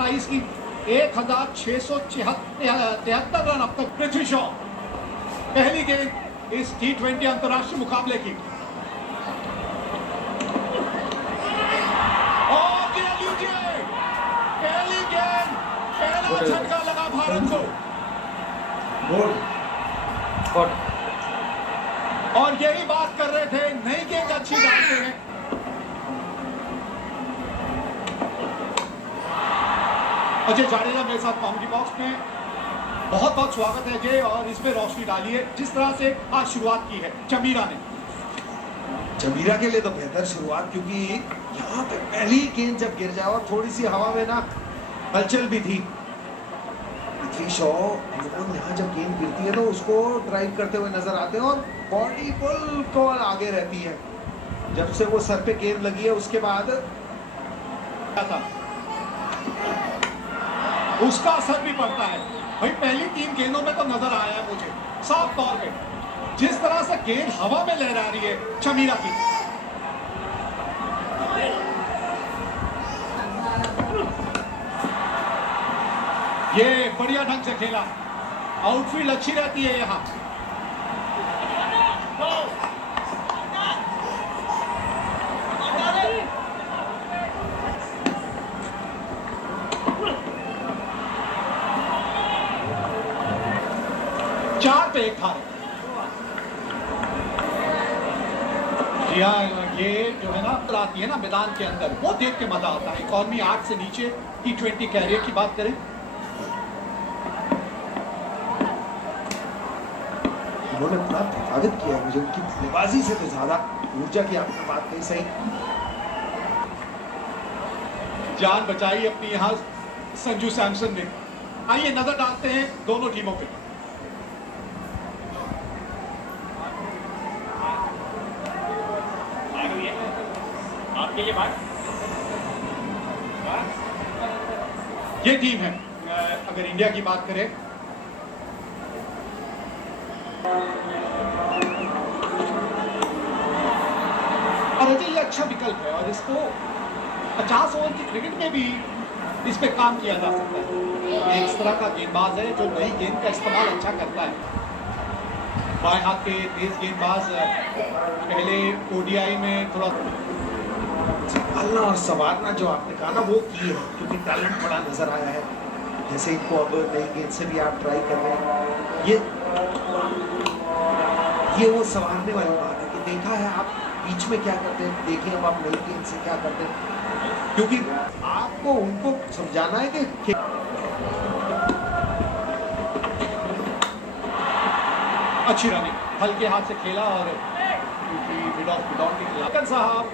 27 की 1673 रन अब तक। पृथ्वी शॉ पहली गेंद इस T20 अंतरराष्ट्रीय मुकाबले की। और पहली गेंद पहला झटका लगा भारत को। और यही बात कर रहे थे, नई गेंद अच्छी डालते हैं। अजय जाडेजा मेरे साथ कॉमेडी बॉक्स में। बहुत बहुत स्वागत है अजय, और इस पे रोशनी डालिए जिस तरह से आज शुरुआत की है चमीरा ने। चमीरा के लिए तो बेहतर शुरुआत, क्योंकि यहाँ पे पहली गेंद जब गिर जाए और थोड़ी सी हवा में ना हलचल भी थी। पृथ्वी शॉ यहाँ जब गेंद गिरती है तो उसको ड्राइव करते हुए नजर आते हैं, और बॉडी बिल्कुल आगे रहती है। जब से वो सर पे गेंद लगी है उसके बाद था उसका असर भी पड़ता है भाई। पहली 3 गेंदों में तो नजर आया है मुझे साफ तौर पे, जिस तरह से गेंद हवा में लहरा रही है चमीरा की। ये बढ़िया ढंग से खेला, आउटफील्ड अच्छी रहती है यहाँ। चार पे 1 हारे। जी हाँ, ये जो है ना आती है ना मैदान के अंदर, वो देख के मजा आता है। इकॉनमी 8 से नीचे T20 कैरियर की बात करें, उन्होंने बड़ा प्रभावित किया है मुझे उनकी बल्लेबाजी से तो ज्यादा। ऊर्जा की आपने बात कही सही। जान बचाई अपनी यहाँ संजू सैमसन ने। आइए नजर डालते हैं दोनों टीमों पे। आपके लिए बात, ये टीम है। अगर इंडिया की बात करें, और अजय ये अच्छा विकल्प है, और इसको 50 ओवर की क्रिकेट में भी इस पे काम किया जा सकता है। एक इस तरह का गेंदबाज है जो नई गेंद का इस्तेमाल अच्छा करता है। बाएं हाथ के तेज गेंदबाज, पहले ODI में थोड़ा संभालना और संवारना जो आपने कहा ना वो की है, क्योंकि टैलेंट बड़ा नजर आया है। जैसे इनको अब नई गेंद से भी आप ट्राई कर रहे हैं, ये वो संवारने वाली बात है कि देखा है आप बीच में क्या करते हैं, देखिए अब आप नई गेंद से क्या करते हैं, क्योंकि आपको उनको समझाना है कि अच्छी रनिंग हल्के हाथ से खेला, और साहब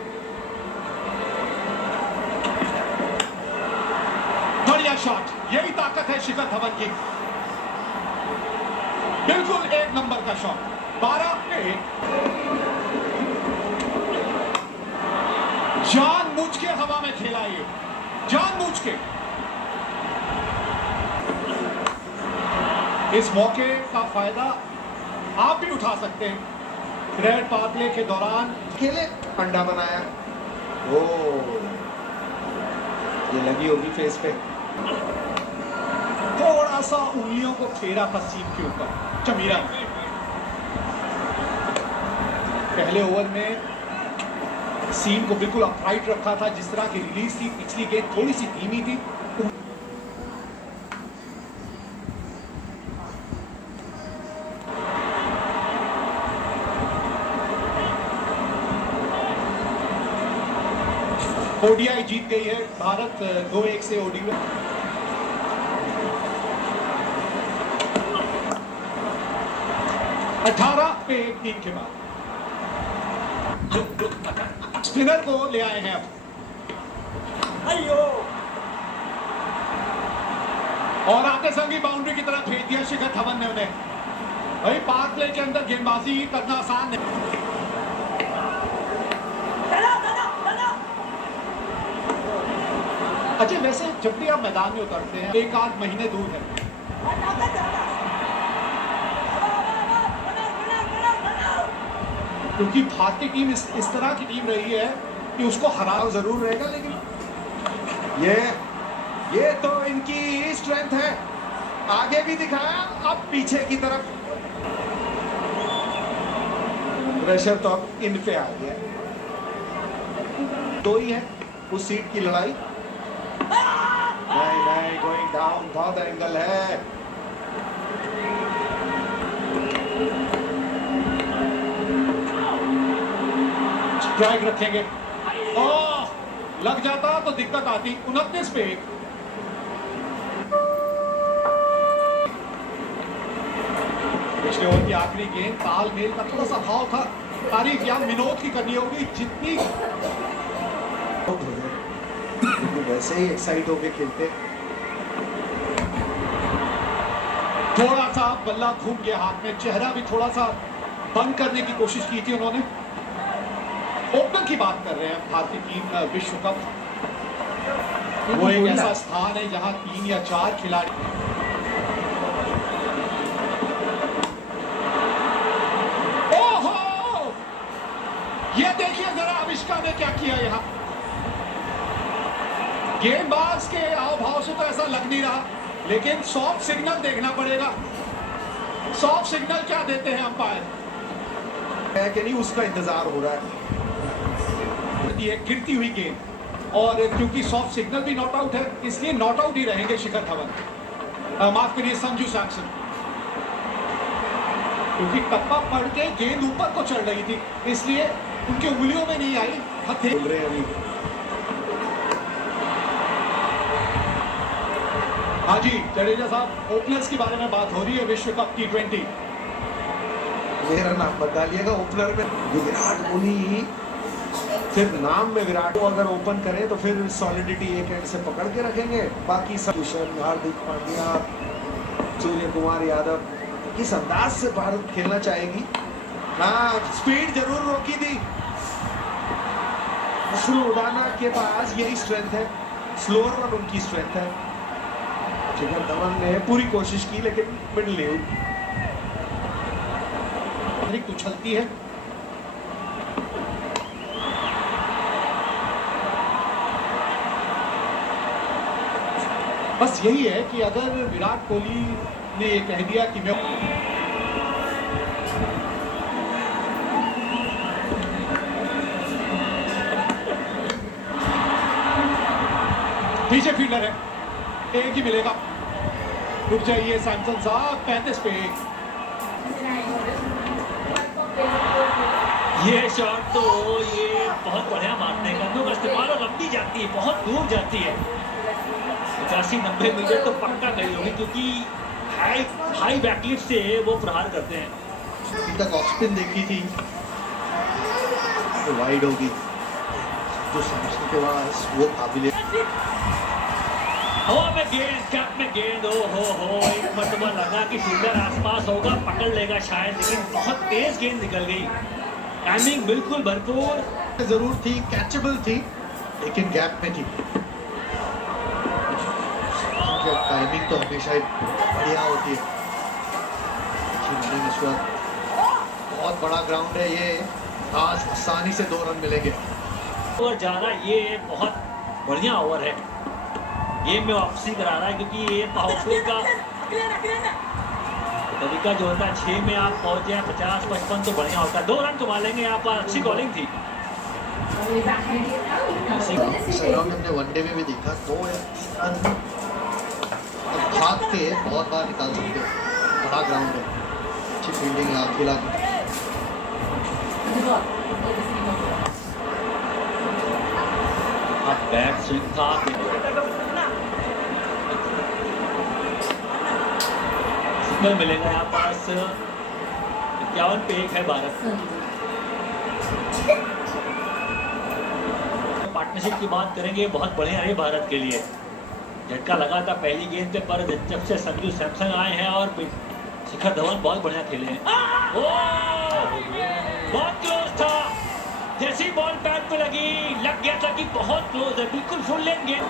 बढ़िया शॉट। यही ताकत है शिखर धवन की, बिल्कुल 1 नंबर का शॉट। 12 पे 1। जानबूझ के हवा में खेला, ये जानबूझ के। इस मौके का फायदा आप भी उठा सकते हैं। ग्रेट पावले के दौरान खेले अंडा बनाया। ओ ये लगी होगी फेस पे। थोड़ा सा उंगलियों को फेरा था सीम के ऊपर चमीरा ने। पहले ओवर में सीम को बिल्कुल अपराइट रखा था, जिस तरह की रिलीज थी। पिछली गेंद थोड़ी सी धीमी थी। ODI जीत गई है भारत 2-1 से ODI। 18 पे 1 टीम के बाद स्पिनर को ले आए हैं अब। और आते संगी बाउंड्री की तरफ भेज दिया शिखर धवन ने उन्हें। भाई पार्क प्ले के अंदर गेंदबाजी करना आसान है। अच्छा, वैसे जब भी आप मैदान में उतरते हैं 1-8 महीने दूर है, क्योंकि भारतीय टीम इस तरह की टीम रही है कि उसको हराना जरूर रहेगा, लेकिन ये ये तो इनकी स्ट्रेंथ है, आगे भी दिखाया, अब पीछे की तरफ। प्रेशर तो अब इन पे आ गया। दो ही है उस सीट की लड़ाई। नहीं नहीं, गोइंग डाउन, बहुत एंगल है। स्ट्राइक रखेंगे। ओह, लग जाता तो दिक्कत आती। 29 पे 1। पिछले ओवर की आखिरी गेंद तालमेल का थोड़ा सा भाव था। तारीफ या विनोद की करनी होगी जितनी। वैसे ही एक्साइट होके खेलते। थोड़ा सा बल्ला घूम गया हाथ में, चेहरा भी थोड़ा सा बंद करने की कोशिश की थी उन्होंने। ओपनर की बात कर रहे हैं भारतीय टीम विश्व कप। वो एक ऐसा स्थान है जहां 3 या 4 खिलाड़ी। ओहो, ये देखिए जरा अविष्का ने क्या किया यहाँ। गेंदबाज के हाव भाव से तो ऐसा लग नहीं रहा, लेकिन सॉफ्ट सिग्नल देखना पड़ेगा। सॉफ्ट सिग्नल क्या देते हैं अंपायर? है कि नहीं, उसका इंतजार हो रहा है। ये गिरती हुई गेंद, और क्योंकि सॉफ्ट सिग्नल भी नॉट आउट है, इसलिए नॉट आउट ही रहेंगे शिखर धवन। माफ करिए, संजू सैमसन, क्योंकि टप्पा पड़ के गेंद ऊपर को चढ़ रही थी, इसलिए उनकी उंगलियों में नहीं आई। हथे बोल रहे हैं अभी। हाँ जी जडेजा साहब, ओपनर्स के बारे में बात हो रही है विश्व कप T20। मेरा नाम बता लिएगा ओपनर में। विराट कोहली सिर्फ नाम में विराट को अगर ओपन करे तो फिर सॉलिडिटी एक एंड से पकड़ के रखेंगे। बाकी सब किशन, हार्दिक पांड्या, सूर्य कुमार यादव, इस अंदाज से भारत खेलना चाहेगी। हाँ, स्पीड जरूर रोकी थी। स्लो उड़ाना के पास यही स्ट्रेंथ है, स्लोअर रन उनकी स्ट्रेंथ है। शिखर धवन ने पूरी कोशिश की लेकिन मिडल नहीं हुई। उछलती है, बस यही है कि अगर विराट कोहली ने ये कह दिया कि मैं पीछे फील्डर है, एक ही मिलेगा। रुक जाइए सैमसन साहब, 35 पे 1। ये शॉट तो ये बहुत बढ़िया मारने का तो इस्तेमाल, और लंबी जाती है, बहुत दूर जाती है। 85-90 मीटर तो पक्का गई होगी, क्योंकि हाई बैकलिफ्ट से वो प्रहार करते हैं। अभी तक ऑफ स्पिन देखी थी तो वाइड होगी, जो सैमसन के पास वो काबिल। हवा में गेंद, कैप में गेंद, हो एक मरतबा लगा कि फील्डर आसपास होगा, पकड़ लेगा शायद, लेकिन बहुत तेज गेंद निकल गई। टाइमिंग बिल्कुल भरपूर जरूर थी, कैचेबल थी, लेकिन गैप में थी। टाइमिंग तो हमेशा ही बढ़िया होती है। इस वक्त बहुत बड़ा ग्राउंड है ये, आज आसानी से 2 रन मिलेंगे। ओवर जा रहा, ये बहुत बढ़िया ओवर है। गेम में वापसी करा रहा है, क्योंकि ये पावरफुल का तरीका जो होता है, 6 में आप पहुंच जाए 50-55 तो बढ़िया होता है। 2 रन कमा लेंगे यहाँ पर। अच्छी बॉलिंग थी। हमने वनडे में भी देखा, 2 रन भाग के बहुत बार निकाल सकते हो। बड़ा ग्राउंड है, अच्छी फील्डिंग है अकेला की। बैक स्विंग था, सिग्नल मिलेगा यहाँ पास। 51 पे 1 है भारत। पार्टनरशिप की बात करेंगे, बहुत बढ़िया है भारत के लिए। झटका लगा था पहली गेंद पे, पर जब से संजू सैमसन आए हैं और शिखर धवन बहुत बढ़िया खेले हैं। बहुत क्लोज था, जैसी बॉल पैड पे लगी, लग गया था कि बहुत क्लोज है, बिल्कुल फुल लेन गेंद।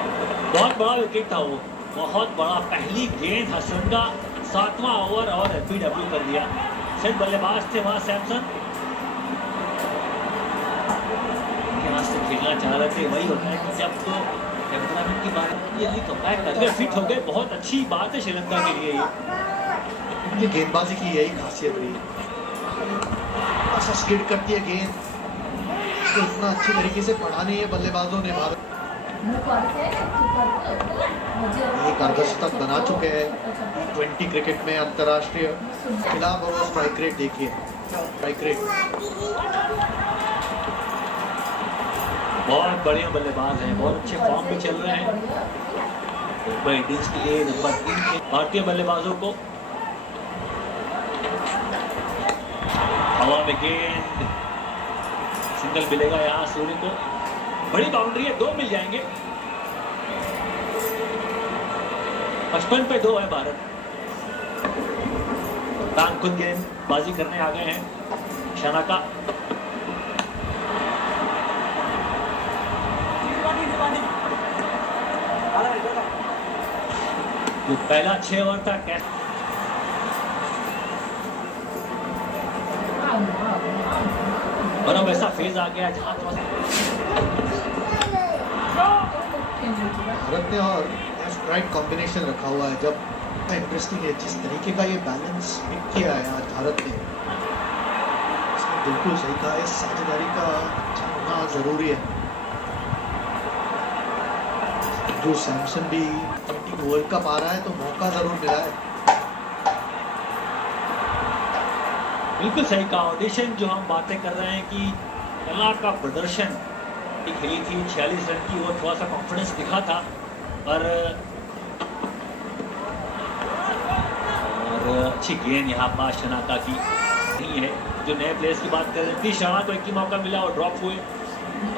बहुत बड़ा विकेट था वो, बहुत बड़ा। पहली गेंद हसन का 7वां ओवर और एलबीडब्ल्यू कर दिया। सिर्फ बल्लेबाज थे वहां सैमसन, यहाँ से खेलना चाह रहे थे। वही होता है कि जब तो टेम्परामेंट की बात जल्दी कमबैक कर गए, फिट हो गए, बहुत अच्छी बात है श्रीलंका के लिए ये गेंदबाजी की यही खासियत रही है, ऐसा स्किड करती है गेंद तो इतना अच्छी तरीके से पढ़ा नहीं है बल्लेबाजों ने। भारत एक अर्धशतक बना चुके हैं T20 क्रिकेट में अंतर्राष्ट्रीय खिलाफ, और वो स्ट्राइक रेट देखिए, स्ट्राइक रेट। बहुत बढ़िया बल्लेबाज हैं, बहुत अच्छे फॉर्म में चल रहे हैं मुंबई इंडियंस के लिए। नंबर 3 के भारतीय बल्लेबाजों को हवा में गेंद, सिंगल मिलेगा यहाँ सूर्य को, बड़ी बाउंड्री है, 2 मिल जाएंगे। 55 पे 2 है भारत। कप्तान खुद गेंदबाजी करने आ गए हैं, शनाका। जो पहला 6 ओवर था कैच, और अब ऐसा फेज आ गया जहां भारत ने और लेफ्ट राइट कॉम्बिनेशन रखा हुआ है। जब इंटरेस्टिंग है जिस तरीके का ये बैलेंस पिक किया है आज भारत ने, इसने बिल्कुल सही कहा है, साझेदारी का अच्छा होना जरूरी है। जो सैमसन भी वर्ल्ड कप आ रहा है तो मौका जरूर मिला है। बिल्कुल सही कहा। ऑडिशन जो हम बातें कर रहे हैं कि कला का प्रदर्शन खेली थी 46 रन की, वो थोड़ा सा कॉन्फिडेंस दिखा था, पर और अच्छी गेंद यहाँ पास शनाका की नहीं है। जो नए प्लेयर्स की बात कर रहे थे, शर्मा को एक ही मौका मिला और ड्रॉप हुए,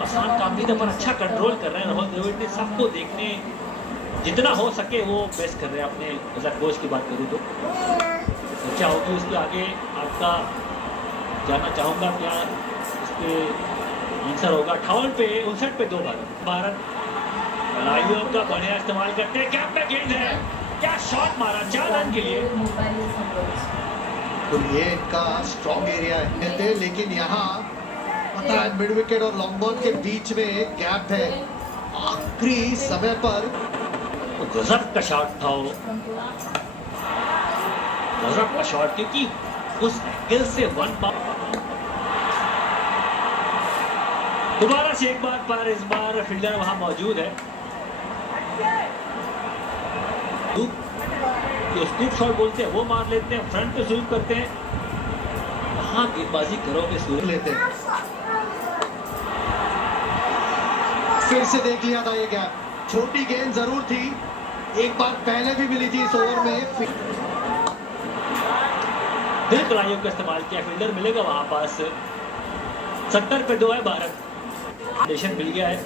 आसान काम नहीं था, पर अच्छा कंट्रोल कर रहे हैं राहुल द्रविड़ ने। सबको देखने जितना हो सके वो बेस्ट कर रहे हैं। अपने एज अ कोच की बात करूँ तो क्या होगी उसके आगे आपका जानना चाहूँगा, क्या इस पर आंसर होगा। 58 पे 59 पे 2 भारत खिलाड़ियों का बढ़िया इस्तेमाल करते हैं। कैप में गेंद है, क्या शॉट मारा 4 रन के लिए। तो ये इनका स्ट्रॉन्ग एरिया है, लेकिन यहाँ पता है मिड विकेट और लॉन्ग बॉल के बीच में एक गैप है। आखिरी समय पर गजब का शॉट था वो, गजब का शॉट, क्योंकि उस एंगल से 1 बार दोबारा से एक बार पर इस बार फील्डर वहां मौजूद है। जो स्कूप शॉट बोलते हैं वो मार लेते हैं, फ्रंट पे स्वीप करते हैं। कहाँ गेंदबाजी करोगे सूर्य लेते हैं। फिर से देख लिया था ये गैप, छोटी गेंद जरूर थी, एक बार पहले भी मिली थी इस ओवर में। दिल कलाइयों का इस्तेमाल किया, फील्डर मिलेगा वहां पास। 70 पे 2 है भारत, स्टेशन मिल गया है।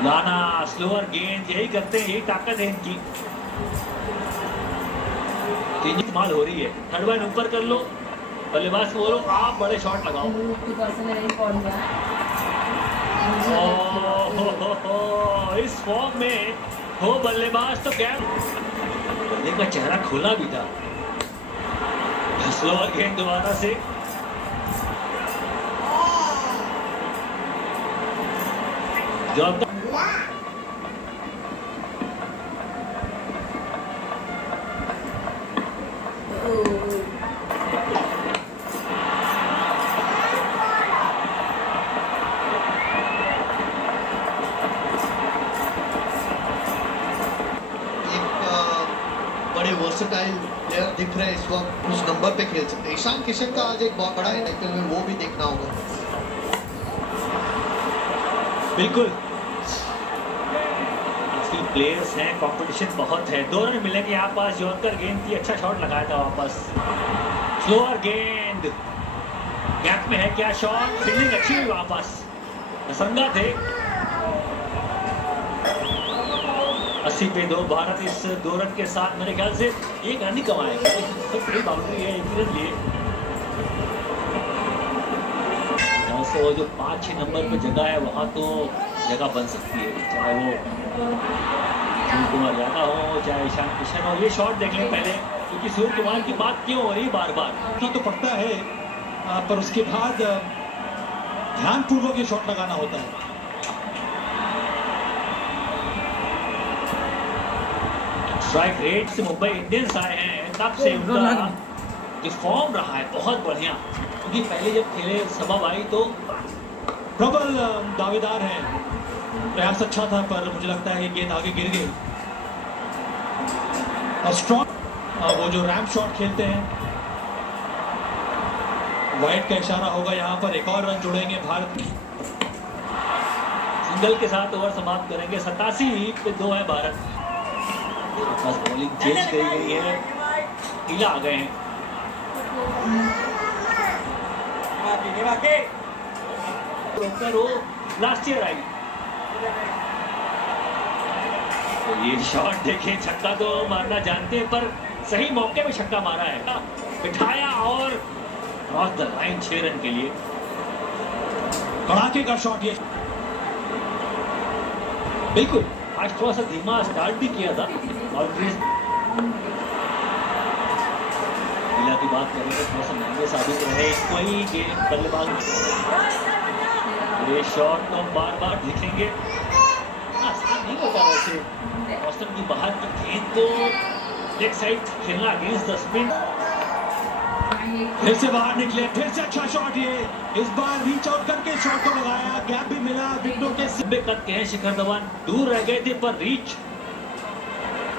गाना स्लोअर गेंद, यही करते हैं, यही ताकत है इनकी। चेंज इस्तेमाल हो रही है, थर्ड लाइन ऊपर कर लो, बल्लेबाज को बोलो आप बड़े शॉट लगाओ। इस फॉर्म में हो बल्लेबाज तो क्या, बल्ले का चेहरा खोला भी था। स्लोअर गेंद दोबारा से, जवाब बड़े वर्सेटाइल प्लेयर दिख रहे हैं इस वक्त, उस नंबर पे खेल सकते हैं। ईशान किशन का आज एक बहुत बड़ा आईपीएल में वो भी देखना होगा। बिल्कुल, प्लेयर्स हैं, कंपटीशन बहुत है। 2 रन मिलेंगे यहाँ पास। जोनकर गेंद की, अच्छा शॉट लगाया था वापस। स्लोअर गेंद, गैप में है क्या शॉट, फील्डिंग अच्छी हुई वापस, संगा थे। 80 पे 2 भारत इस 2 रन के साथ मेरे ख्याल से 1 रन ही कमाएगा। तो बड़ी बाउंड्री है, 1 रन लिए। वो जो 5-6 नंबर पे जगह है वहाँ तो जगह बन सकती है, चाहे वो सूर्य कुमार यादव हो चाहे ईशान किशन हो। ये शॉट देख लें पहले, क्योंकि सूर्य कुमार की बात क्यों हो रही बार बार। तो पड़ता है, पर उसके बाद ध्यानपूर्वक ये शॉट लगाना होता है। स्ट्राइक रेट से मुंबई इंडियंस आए हैं, तब से उनका जो फॉर्म रहा है बहुत बढ़िया, क्योंकि पहले जब खेले सबब आई तो प्रबल दावेदार हैं। प्रयास अच्छा था पर मुझे लगता है ये गेंद आगे गिर गई। और स्ट्रॉन्ग वो जो रैम्प शॉट खेलते हैं, वाइड का इशारा होगा यहाँ पर, एक और रन जोड़ेंगे भारत। सिंगल के साथ ओवर समाप्त करेंगे। 87 पे 2 है भारत। बस बॉलिंग चेंज करी गई है, ढीला आ गए हैं। वो लास्ट ईयर आई, तो ये शॉट देखें, छक्का तो मारना जानते हैं पर सही मौके पे छक्का मारा है, बिठाया और क्रॉस द लाइन 6 रन के लिए। कड़ाके का शॉट ये, बिल्कुल आज थोड़ा सा धीमा स्टार्ट भी किया था और की बात करें तो थोड़ा सा महंगे साबित रहे कोई गेम बल्लेबाज। ये शॉट तो बार बार दिखेंगे, आसान नहीं होता वैसे। ऑस्टन की बाहर की गेंद को लेग साइड खेलना अगेंस्ट द स्पिन। फिर से बाहर निकले, फिर से अच्छा शॉट, ये इस बार रीच आउट करके शॉट को लगाया, गैप भी मिला विकेटों के लंबे कद के हैं शिखर धवन, दूर रह गए थे पर रीच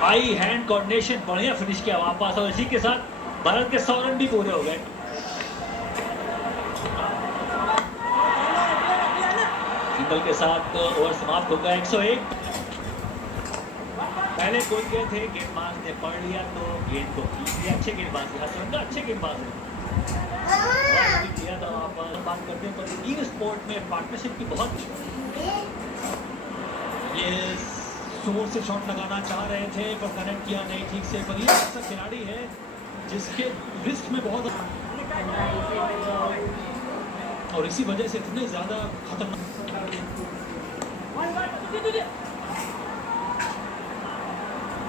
आई, हैंड कोऑर्डिनेशन बढ़िया फिनिश किया वापस, और इसी के साथ भारत के 100 रन भी पूरे हो गए। सिंगल के साथ ओवर समाप्त होगा। 101 पहले कोई गए थे, गेंदबाज ने पढ़ लिया तो गेंद को खींच लिया। अच्छे गेंदबाज है हसरंगा, अच्छे गेंदबाज है, किया था वापस। बात करते हैं पर टीम स्पोर्ट में पार्टनरशिप की बहुत, ये जोर से शॉट लगाना चाह रहे थे पर कनेक्ट किया नहीं ठीक से। पर ये ऐसा खिलाड़ी है जिसके रिस्ट में बहुत, और इसी वजह से इतने ज्यादा खतरनाक।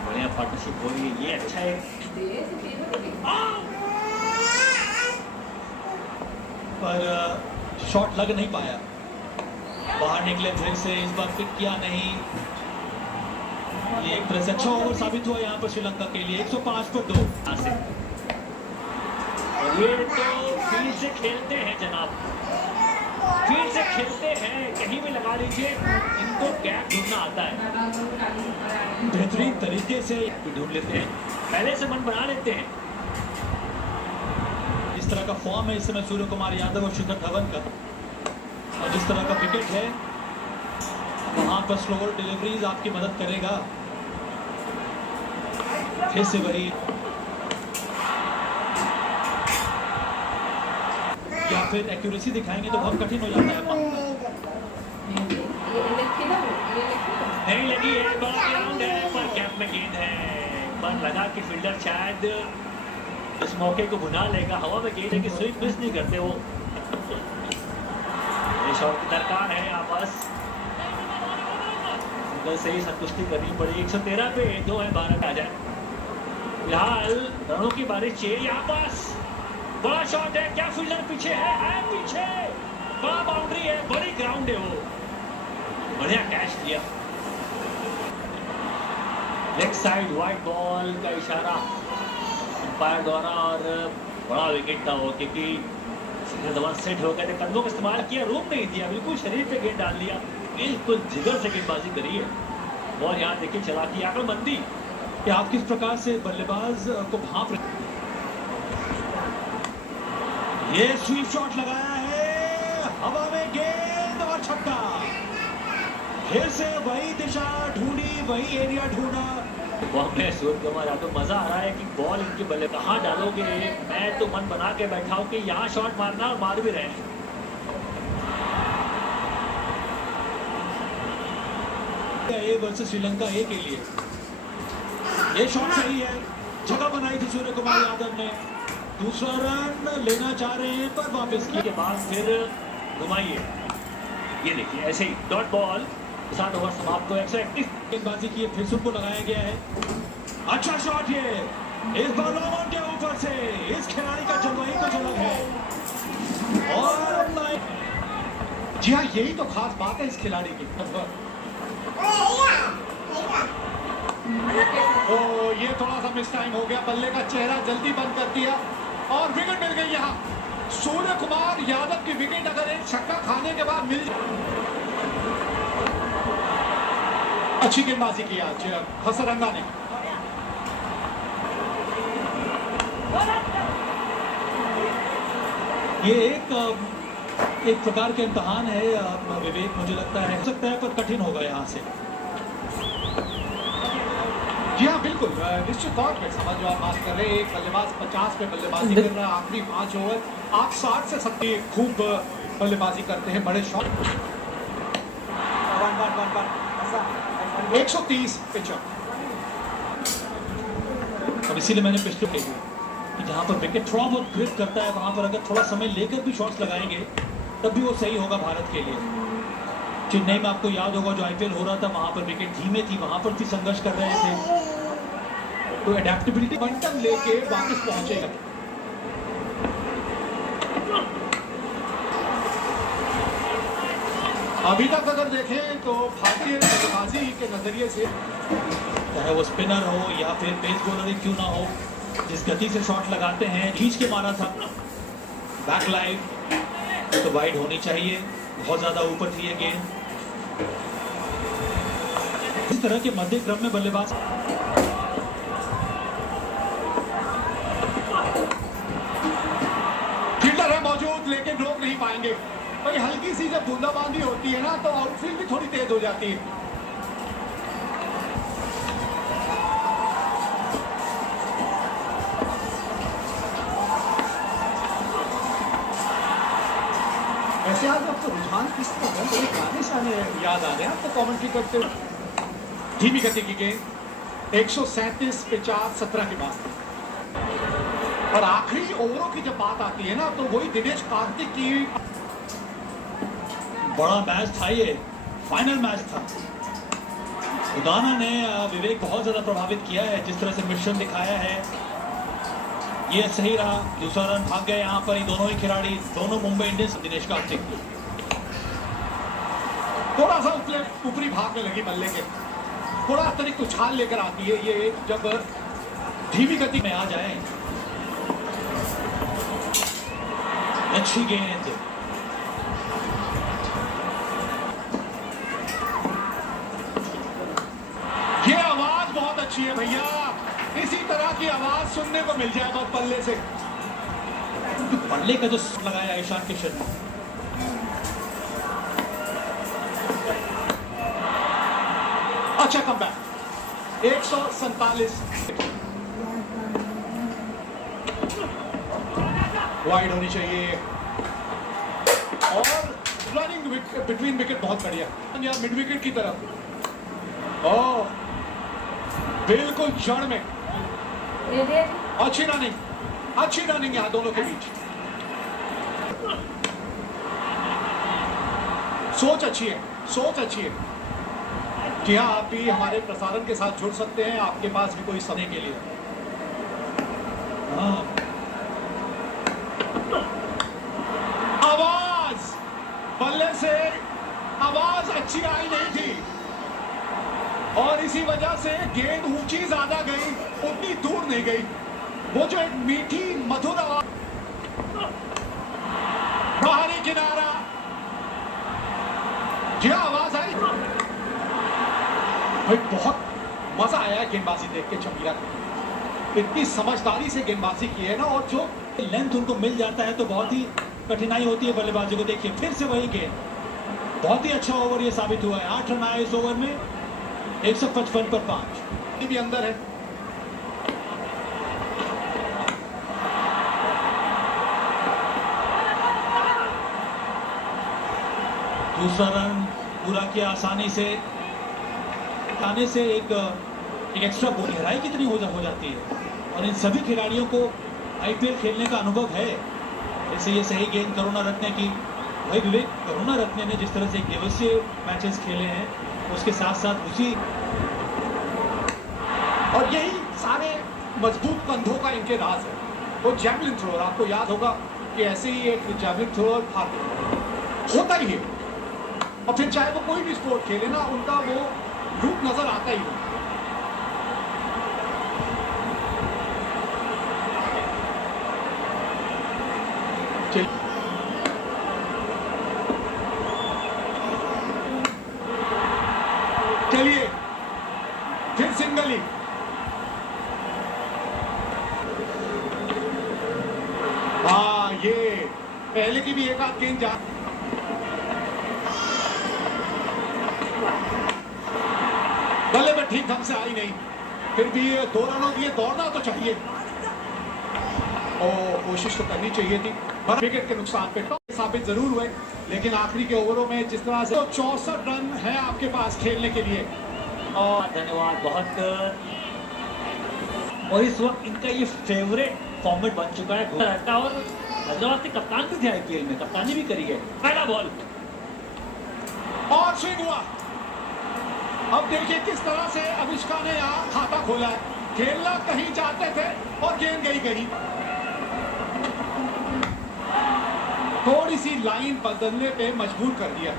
बढ़िया पार्टनरशिप हो रही है, ये अच्छा है। पर शॉट लग नहीं पाया, बाहर निकले फिर से, इस बार पिक किया नहीं। ये एक तरह से अच्छा ओवर साबित हुआ यहाँ पर श्रीलंका के लिए। 105 पर 2 से। और ये तो फील्ड से खेलते हैं जनाब, फील्ड से खेलते हैं, कहीं भी लगा लीजिए, इनको गैप ढूंढना आता है, बेहतरीन तरीके से ढूंढ लेते हैं, पहले से मन बना लेते हैं। इस तरह का फॉर्म है इस समय सूर्य कुमार यादव और शिखर धवन का, और जिस तरह का विकेट है वहां पर स्लोअर डिलीवरीज आपकी मदद करेगा। फिर से वही, या फिर एक्यूरेसी दिखाएंगे तो बहुत कठिन हो जाता है। नहीं लगी है, बड़ा ग्राउंड है पर कैप में गेंद है, पर लगा कि फील्डर शायद इस मौके को भुना लेगा। हवा में गेंद है कि स्विंग मिस नहीं करते वो। ये शॉट की दरकार है आपस, से ही संतुष्टि करनी पड़ी। 113 पे 2 है भारत। आ जाए फिलहाल रनों की बारिश चाहिए यहाँ पास, बड़ा शॉट है, क्या फील्डर पीछे है पीछे, बड़ा बाउंड्री है, बड़ी ग्राउंड है वो, बढ़िया कैच दिया। लेग साइड वाइड बॉल का इशारा अंपायर द्वारा, और बड़ा विकेट था वो, क्योंकि शिखर धवन सेट हो गए थे, कंधों का इस्तेमाल किया, रूप नहीं दिया, बिल्कुल शरीर पे गेंद डाल दिया, बिल्कुल जिगर से गेंदबाजी करी है। और यहाँ देखिए चला की आक्रामंदी कि आप किस प्रकार से बल्लेबाज को भांप रहे। ये स्वीप शॉट लगाया है, हवा में गेंद और छक्का। फिर से वही दिशा ढूंढी, वही एरिया ढूंढा। में सूर्य कुमार यादव, मजा आ रहा है कि बॉल इनके बल्ले कहाँ डालोगे, मैं तो मन बना के बैठा हूँ कि यहाँ शॉट मारना, और मार भी रहे हैं। ए वर्सेस श्रीलंका ए के लिए ये शॉट सही है, जगह बनाई थी सूर्य कुमार यादव ने। दूसरा रन लेना चाह रहे हैं पर वापस किए के बाद फिर घुमाइए, ये देखिए ऐसे ही डॉट बॉल, 7 ओवर समाप्त हो। 131 गेंदबाजी की, फिर से उनको लगाया गया है। अच्छा शॉट, ये इस बार लॉन्ग ऑन के ऊपर से, इस खिलाड़ी का जलवा ही कुछ अलग है। और जी हाँ, यही तो खास बात है इस खिलाड़ी की। ओ, ये थोड़ा सा मिस टाइम हो गया, बल्ले का चेहरा जल्दी बंद कर दिया और विकेट मिल गई यहाँ। सूर्य कुमार यादव की विकेट अगर एक छक्का खाने के बाद मिल जाए। अच्छी गेंदबाजी की आज हसरंगा ने। ये एक प्रकार के इम्तहान है विवेक, मुझे लगता है हो सकता है पर कठिन होगा यहाँ से। जी हाँ बिल्कुल, निश्चित तौर पे समझ जो आप बात कर रहे हैं, एक बल्लेबाज 50 पे बल्लेबाजी कर रहा है, आखिरी 5 ओवर आप 60 से 70 खूब बल्लेबाजी करते हैं, बड़े शॉट। 130 पिच। अब इसीलिए मैंने पिछले कही कि जहाँ पर विकेट थोड़ा बहुत ग्रिप करता है वहाँ पर अगर थोड़ा समय लेकर भी शॉट्स लगाएंगे तब भी वो सही होगा भारत के लिए। चेन्नई में आपको याद होगा जो आईपीएल हो रहा था वहाँ पर विकेट धीमे थी, वहाँ पर भी संघर्ष कर रहे थे। तो एडेप्टेबिलिटी बंटन लेके वापस पहुंचेगा। अभी तक अगर देखें तो भारतीय बल्लेबाजी के नजरिए से चाहे वो स्पिनर हो या फिर पेस बॉलर ही क्यों ना हो, जिस गति से शॉट लगाते हैं, खींच के मारा था बैक लाइन तो वाइड होनी चाहिए, बहुत ज्यादा ऊपर थी ये गेंद। इस तरह के मध्य क्रम में बल्लेबाज फील्डर है मौजूद लेकिन रोक नहीं पाएंगे। भाई हल्की सी जब बूंदाबांदी होती है ना तो आउटफील्ड भी थोड़ी तेज हो जाती है। वैसे आज आपको रुझान किस तरह है? बड़े गाने शाने याद आ रहे हैं आपको कमेंट्री करते हुए। धीमी गति की गेंद 137 50 17 की बात। और आखिरी ओवरों की जब बात आती है ना तो वही दिनेश कार्तिक की। बड़ा मैच था, ये फाइनल मैच था। उदाना ने विवेक बहुत ज्यादा प्रभावित किया है, जिस तरह से मिशन दिखाया है ये सही रहा। दूसरा रन भाग गए यहाँ पर, दोनों ही खिलाड़ी, दोनों मुंबई इंडियंस। दिनेश कार्तिक थोड़ा सा ऊपरी भाग में लगी बल्ले के, थोड़ा अतिरिक्त उछाल लेकर आती है ये जब धीमी गति में आ जाए। अच्छी गेंद, ये आवाज बहुत अच्छी है भैया, इसी तरह की आवाज सुनने को मिल जाए बस बल्ले से। बल्ले का जो लगाया ईशान किशन, अच्छा कमबैक। 147 वाइड होनी चाहिए और रनिंग बिटवीन विकेट बहुत बढ़िया या मिड विकेट की तरफ। ओह बिल्कुल जड़ में अच्छी रनिंग यहाँ दोनों के बीच। सोच अच्छी है। जी हाँ, आप भी हमारे प्रसारण के साथ जुड़ सकते हैं, आपके पास भी कोई समय के लिए। आवाज बल्ले से आवाज अच्छी आई नहीं थी और इसी वजह से गेंद ऊंची ज्यादा गई, उतनी दूर नहीं गई। वो जो एक मीठी मधुर आवाज, बाहरी किनारा। जी आवाज आई भाई, बहुत मजा आया गेंदबाजी देख के चमीरा को। इतनी समझदारी से गेंदबाजी की है ना, और जो लेंथ उनको मिल जाता है तो बहुत ही कठिनाई होती है बल्लेबाजी को। देखिए फिर से वही गेंद, बहुत ही अच्छा ओवर ये साबित हुआ है। 8 रन आए इस ओवर में, 155 पर 5 भी अंदर है। दूसरा रन पूरा किया आसानी से, आने से एक एक्स्ट्रा गहराई कितनी हो जाती है। और इन सभी खिलाड़ियों को आईपीएल खेलने का अनुभव है। जैसे ये सही गेंद करुणा रत्ने की, भाई विवेक, करुणा रत्ने ने जिस तरह से एक दिवसीय मैचेस खेले हैं उसके साथ साथ उसी, और यही सारे मजबूत कंधों का इनके राज है। वो जैवलिन थ्रोअर, आपको याद होगा कि ऐसे ही एक जैवलिन थ्रोअर होता ही है, और फिर चाहे वो कोई भी स्पोर्ट खेले ना, उनका वो रूप नजर आता ही है। चलिए फिर सिंगल ही। हाँ, ये पहले की भी एक आध गेंद जा, बल्ले में ठीक ढंग से आई नहीं, फिर भी 2 रनों के लिए दौड़ना तो चाहिए और कोशिश तो करनी चाहिए थी, पर विकेट के नुकसान पे टॉप साबित जरूर हुए, लेकिन आखिरी के ओवरों में जिस तरह से 64 रन है आपके पास खेलने के लिए। और धन्यवाद बहुत। और इस वक्त इनका ये फेवरेट फॉर्मेट बन चुका है रहता, और हैदराबाद के कप्तान भी थे आईपीएल में, कप्तानी भी करी है। पहला बॉल और स्विंग हुआ। अब देखिए किस तरह से अविष्का ने यहाँ खाता खोला है, खेलना कहीं चाहते थे और गेंद गई कहीं। थोड़ी सी लाइन बदलने पे मजबूर कर दिया।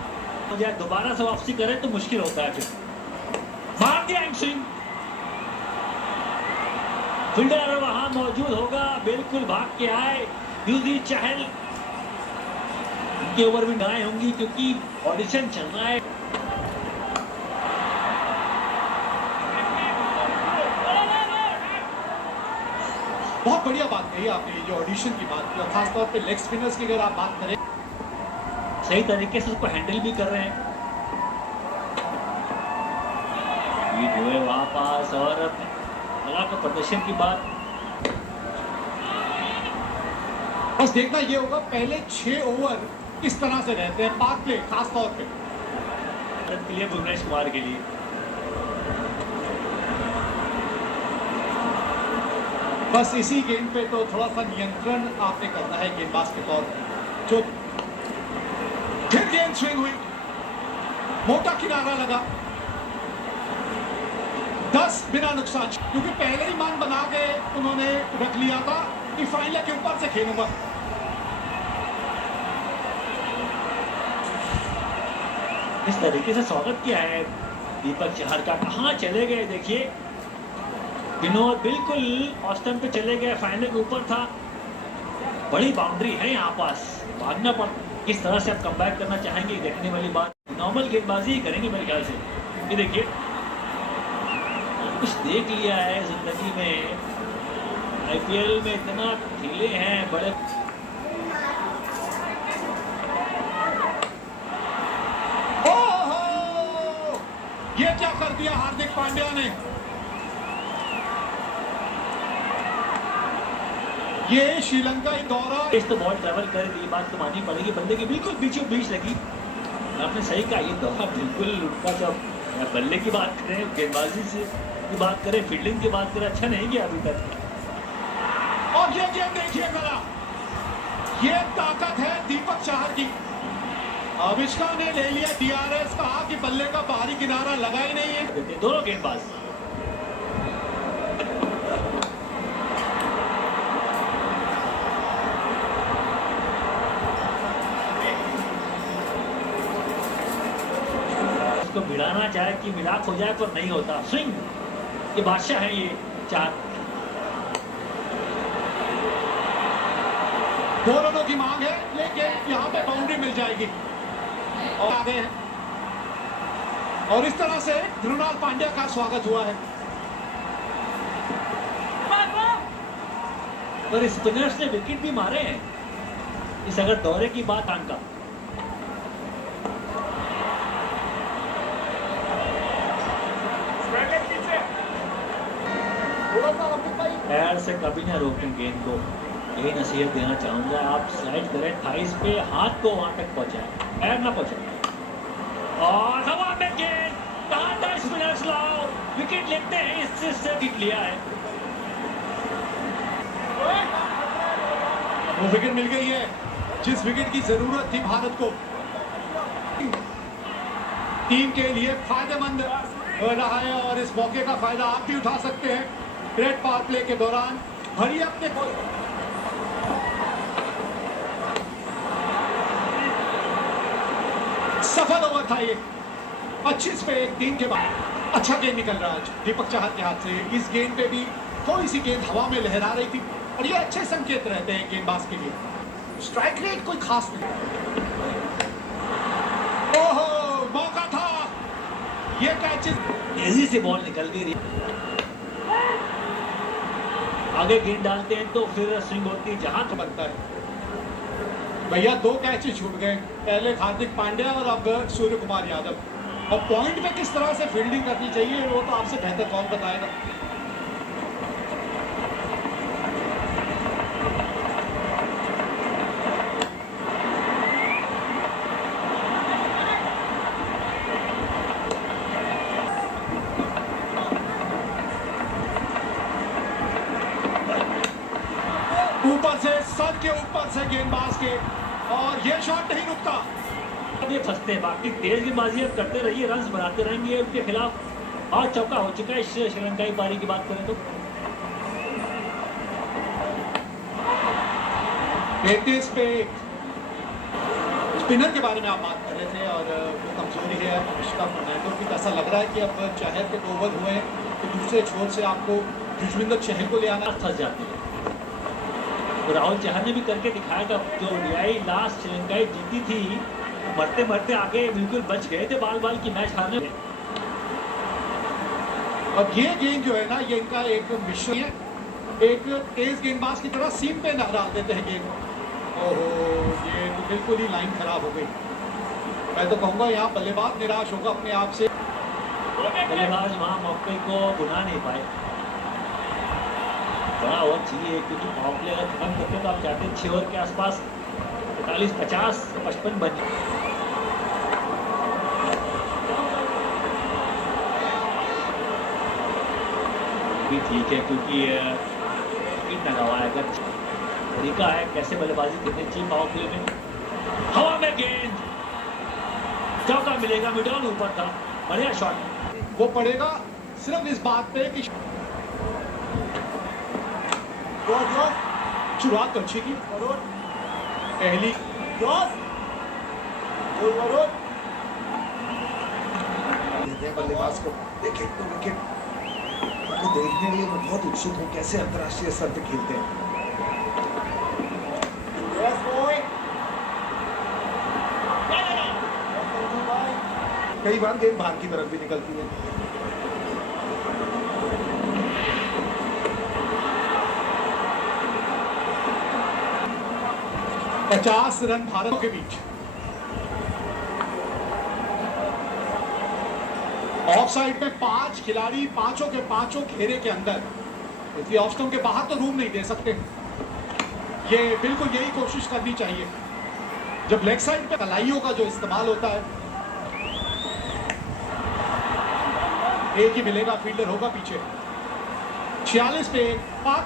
मुझे दोबारा से वापसी करे तो मुश्किल होता है, फिर मार दिया स्विंग। फील्डर वहां मौजूद होगा, बिल्कुल भाग के आए। युजवेंद्र चहल के ओवर भी गाय होंगी क्योंकि ऑडिशन चल रहा है। बहुत बढ़िया बात कही आपने, ये ऑडिशन की बात की, खासतौर पे लेग स्पिनर्स की अगर आप बात करें, सही तरीके से उसको हैंडल भी कर रहे हैं। ये जो है वहां पास, और कला के प्रदर्शन की बात बस देखना ये होगा पहले 6 ओवर किस तरह से रहते हैं पाक प्ले, खासतौर पे भारत के लिए, भुवनेश्वर कुमार के लिए। बस इसी गेंद पे तो थोड़ा सा नियंत्रण आपने करना है गेंदबाज के तौर पर। जो फिर गेंद स्विंग हुई, मोटा किनारा लगा, 10 बिना नुकसान, क्योंकि पहले ही मान बना के उन्होंने रख लिया था कि फाइनल के ऊपर से खेलूंगा। इस तरीके से स्वागत किया है दीपक चहर का। कहाँ चले गए देखिए, विनोद बिल्कुल ऑस्टन पे चले गए, फाइनल के ऊपर था। बड़ी बाउंड्री है यहाँ पास, भागना पड़, किस तरह से आप कमबैक करना चाहेंगे देखने वाली बात। नॉर्मल गेंदबाजी ही करेंगे मेरे ख्याल से। ये देखिए कुछ देख लिया है जिंदगी में, आईपीएल में इतना खेले हैं बड़े। ओहो, ये क्या कर दिया हार्दिक पांड्या ने। ये श्रीलंकाई दौरा, इस तो बॉल ट्रेवल कर दी, बात तो माननी पड़ेगी, बल्ले के बिल्कुल बीचों बीच लगी। आपने सही कहा, ये दौरा बिल्कुल उनका, जब बल्ले की बात करें, गेंदबाजी से की बात करें, फील्डिंग की बात करें, अच्छा नहीं गया अभी तक। और ये गेंद देखिए जरा, ये ताकत है दीपक चहर की। अविष्का ने ले लिया डीआरएस, कहा कि बल्ले का बाहरी किनारा लगा ही नहीं है। दोनों गेंदबाज उसको भिड़ाना चाहे कि मिलाप हो जाए, पर नहीं होता। स्विंग, ये बादशाह है ये 4। 2 रनों की मांग है, लेकिन यहाँ पे बाउंड्री मिल जाएगी और आगे है। और इस तरह से ध्रुनाल पांड्या का स्वागत हुआ है। पर स्पिनर्स ने विकेट भी मारे हैं इस अगर दौरे की बात आंका। पैर से कभी ना रोकें गेंद को, यही नसीहत देना चाहूंगा। आप स्लाइड करें थाइस पे, हाथ को वहां तक पहुंचाए, पैर ना पहुंचाए। और हवा में गेंद, कहां था स्पिनर्स, लाओ विकेट लेते हैं, इससे विकेट लिया है। वो विकेट मिल गई है जिस विकेट की जरूरत थी भारत को। टीम के लिए फायदेमंद रहा है और इस मौके का फायदा आप भी उठा सकते हैं। ग्रेट पावर प्ले के दौरान भरिए अपने को। सफल ओवर था ये। 25 पे एक गेंद के बाद अच्छा गेंद निकल रहा है दीपक चाहर के हाथ से। इस गेंद पे भी थोड़ी सी गेंद हवा में लहरा रही थी और ये अच्छे संकेत रहते हैं गेंदबाज के लिए। स्ट्राइक रेट कोई खास नहीं। ओहो, मौका था, ये कैच तेजी से बॉल निकल गई रही। आगे गेंद डालते हैं तो फिर स्विंग होती है जहां तो बनता है। भैया 2 कैच ही छूट गए, पहले हार्दिक पांड्या और अब सूर्य कुमार यादव। और पॉइंट पे किस तरह से फील्डिंग करनी चाहिए वो तो आपसे बेहतर कौन बताएगा। ऊपर से, सर के ऊपर से गेंदबाज के, और ये शॉट नहीं रुकता। ये फंसते हैं। बाकी तेज गेंदबाजी अब करते रहिए, रन्स बनाते रहेंगे उनके खिलाफ। और चौका हो चुका है श्रीलंकाई पारी की बात करें तो। 33 पे स्पिनर के बारे में आप बात कर रहे थे और वो कमजोरी है अनुष्का फर्नांडो की। ऐसा लग रहा है कि अब चहल के ओवर हुए तो दूसरे छोर से आपको युजवेंद्र चहल को ले आना। फंस जाते हैं। तो राहुल चहल ने भी करके दिखाया था। जो ओडीआई लास्ट श्रीलंकाई जीती थी, मरते मरते आगे बिल्कुल बच गए थे बाल बाल की मैच हारने में। अब ये गेंद जो है ना, ये इनका एक मिश्रण है। एक तेज गेंदबाज की तरह सीम पे डाल देते हैं गेंद। ओहो, ये तो बिल्कुल ही लाइन खराब हो गई। मैं तो कहूंगा यहाँ बल्लेबाज निराश होगा अपने आप से। बल्लेबाज वहां मौके को बुला नहीं पाए। बड़ा ओवर चाहिए क्योंकि पावर प्ले अगर खत्म करते तो आप चाहते हैं 6 ओवर के आसपास 45, 50, 55 बन। भी ठीक है क्योंकि लगा हुआ है। अगर तरीका है कैसे बल्लेबाजी करनी चाहिए पावर प्ले में। हवा में गेंद, चौका मिलेगा, मिडल ऊपर था, बढ़िया शॉट। वो पड़ेगा सिर्फ इस बात पे कि शुरुआत तो अच्छी की। पहली बल्लेबाज को विकेट तो विकेट को देखने के लिए मैं बहुत उत्सुक हूँ कैसे अंतर्राष्ट्रीय स्तर पे खेलते हैं। कई बार गेंद बाहर की तरफ भी निकलती है। 50 रन भारत के बीच। ऑफ साइड में 5 खिलाड़ी, पांचों के पांचों घेरे के अंदर, इसलिए ऑफ स्टंप के बाहर तो रूम नहीं दे सकते। ये बिल्कुल यही कोशिश करनी चाहिए। जब लेग साइड पे कलाइयों का जो इस्तेमाल होता है, एक ही मिलेगा, फील्डर होगा पीछे। 46 पे पाक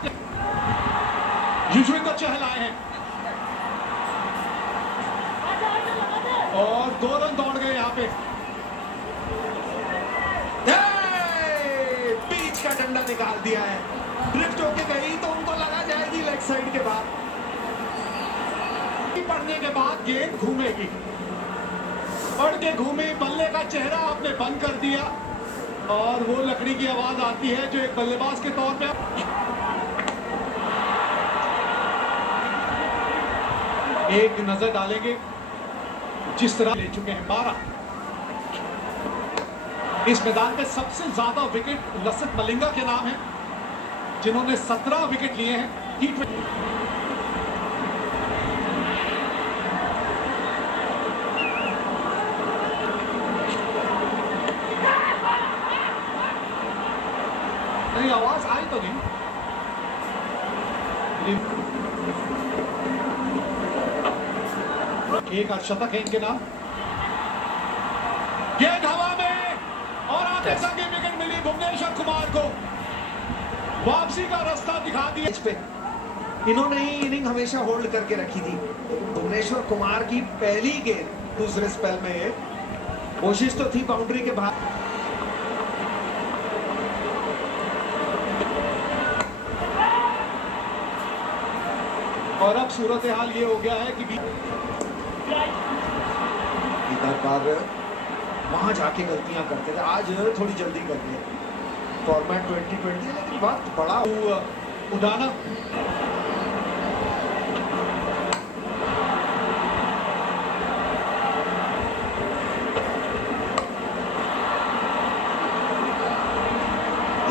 युजवेंद्र चहल आए हैं और 2 रन दौड़ गए यहाँ पे। बीच का डंडा निकाल दिया है। ड्रिफ्ट होके गई तो उनको लगा जाएगी लेग साइड के बाद। पड़ने के बाद गेंद घूमेगी, पड़ के घूमी, बल्ले का चेहरा आपने बंद कर दिया और वो लकड़ी की आवाज आती है जो एक बल्लेबाज के तौर पे एक नजर डालेंगे जिस तरह ले चुके हैं 12। इस मैदान में सबसे ज्यादा विकेट लसित मलिंगा के नाम है, जिन्होंने 17 विकेट लिए हैं T20। नहीं, आवाज आई तो नहीं। एक अर्धशतक है इनके नाम। गेंद हवा में और आगे संगे विकेट मिली भुवनेश्वर कुमार को। वापसी का रास्ता दिखा दिया। इस पे इन्होंने ही इनिंग हमेशा होल्ड करके रखी थी। भुवनेश्वर कुमार की पहली गेंद दूसरे स्पेल में कोशिश तो थी बाउंड्री के बाहर। और अब सूरत हाल ये हो गया है कि हर बार वहां जाके गलतियां करते थे, आज थोड़ी जल्दी कर दिया। फॉर्मेट 2020 लेकिन वक्त बड़ा उठाना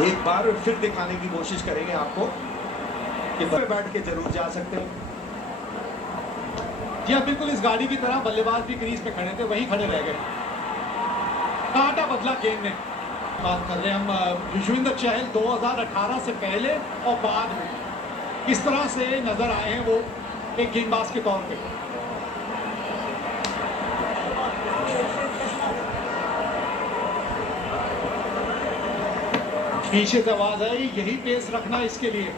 एक बार फिर दिखाने की कोशिश करेंगे आपको कि बैठ के जरूर जा सकते हो। जी हाँ, बिल्कुल इस गाड़ी की तरह बल्लेबाज भी क्रीज पे खड़े थे, वहीं खड़े रह गए। कांटा बदला गेंद ने। बात कर रहे हैं हम युजवेंद्र चहल 2018 से पहले और बाद में किस तरह से नजर आए हैं वो एक गेंदबाज के तौर पे। पीछे से आवाज आई, यही पेस रखना इसके लिए।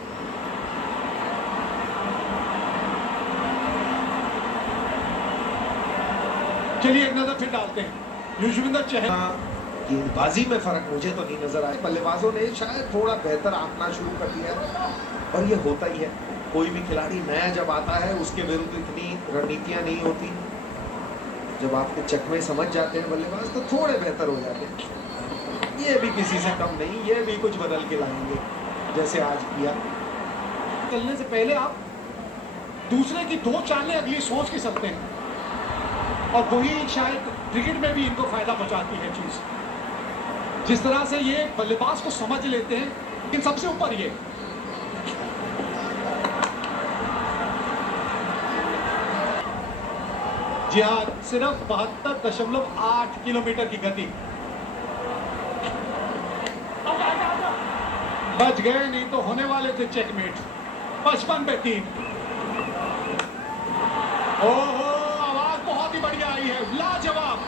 चलिए एक नजर फिर डालते हैं युजवेंद्र चहल। गेंदबाजी में फर्क मुझे तो नहीं नजर आया। बल्लेबाजों ने शायद थोड़ा बेहतर आंकना शुरू कर दिया है, और ये होता ही है। कोई भी खिलाड़ी नया जब आता है उसके विरुद्ध इतनी रणनीतियां नहीं होती। जब आपके चकमे समझ जाते हैं बल्लेबाज तो थोड़े बेहतर हो जाते हैं। ये भी किसी से कम नहीं, ये भी कुछ बदल के लाएंगे जैसे आज किया। चलने से पहले आप दूसरे की दो चालें अगली सोच के चलते हैं, और वही शायद क्रिकेट में भी इनको फायदा पहुंचाती है चीज। जिस तरह से ये बल्लेबाज को समझ लेते हैं, लेकिन सबसे ऊपर ये जी हाँ, सिर्फ 72.8 किलोमीटर की गति। बच गए, नहीं तो होने वाले थे चेकमेट। 55 पे 3। ओहो, आवाज बहुत ही बढ़िया आई है। लाजवाब